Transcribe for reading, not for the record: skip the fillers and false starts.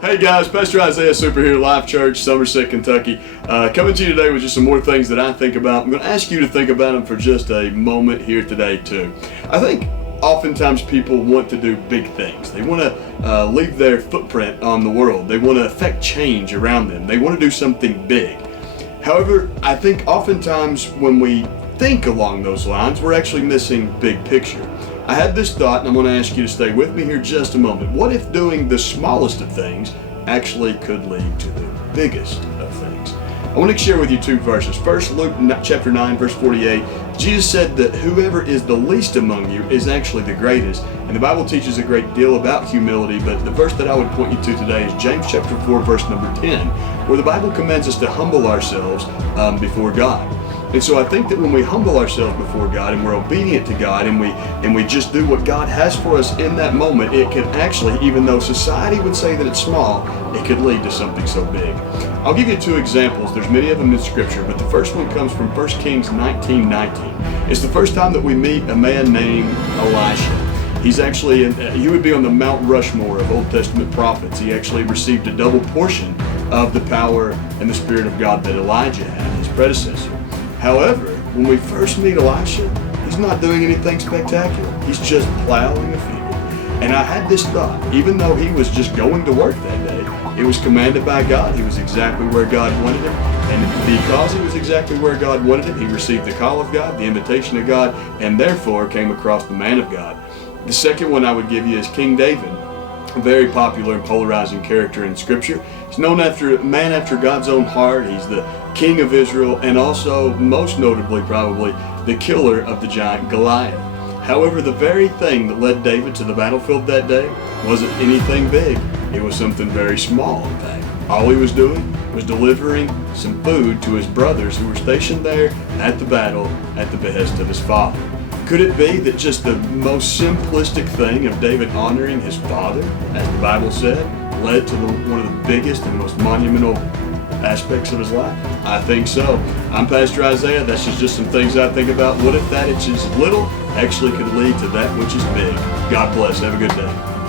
Hey guys, Pastor Isaiah Super here, Life Church, Somerset, Kentucky. Coming to you today with just some more things that I think about. I'm going to ask you to think about them for just a moment here today too. I think oftentimes people want to do big things. They want to leave their footprint on the world. They want to affect change around them. They want to do something big. However, I think oftentimes when we think along those lines, we're actually missing big picture. I had this thought, and I'm going to ask you to stay with me here just a moment. What if doing the smallest of things actually could lead to the biggest of things? I want to share with you two verses. First, Luke chapter 9, verse 48. Jesus said that whoever is the least among you is actually the greatest. And the Bible teaches a great deal about humility, but the verse that I would point you to today is James chapter 4, verse number 10, where the Bible commands us to humble ourselves before God. And so I think that when we humble ourselves before God and we're obedient to God and we just do what God has for us in that moment, it can actually, even though society would say that it's small, it could lead to something so big. I'll give you two examples. There's many of them in Scripture, but the first one comes from 1 Kings 19:19. It's the first time that we meet a man named Elisha. He's actually, he would be on the Mount Rushmore of Old Testament prophets. He actually received a double portion of the power and the Spirit of God that Elijah had, his predecessor. However, when we first meet Elisha, he's not doing anything spectacular. He's just plowing a field. And I had this thought, even though he was just going to work that day, it was commanded by God. He was exactly where God wanted him. And because he was exactly where God wanted him, he received the call of God, the invitation of God, and therefore came across the man of God. The second one I would give you is King David, a very popular and polarizing character in Scripture. He's known after a man after God's own heart. He's the king of Israel, and also, most notably probably, the killer of the giant Goliath. However, the very thing that led David to the battlefield that day wasn't anything big. It was something very small, in fact. All he was doing was delivering some food to his brothers who were stationed there at the battle at the behest of his father. Could it be that just the most simplistic thing of David honoring his father, as the Bible said, led to one of the biggest and most monumental aspects of his life? I think so. I'm Pastor Isaiah. That's just some things I think about. What if that which is little actually could lead to that which is big? God bless. Have a good day.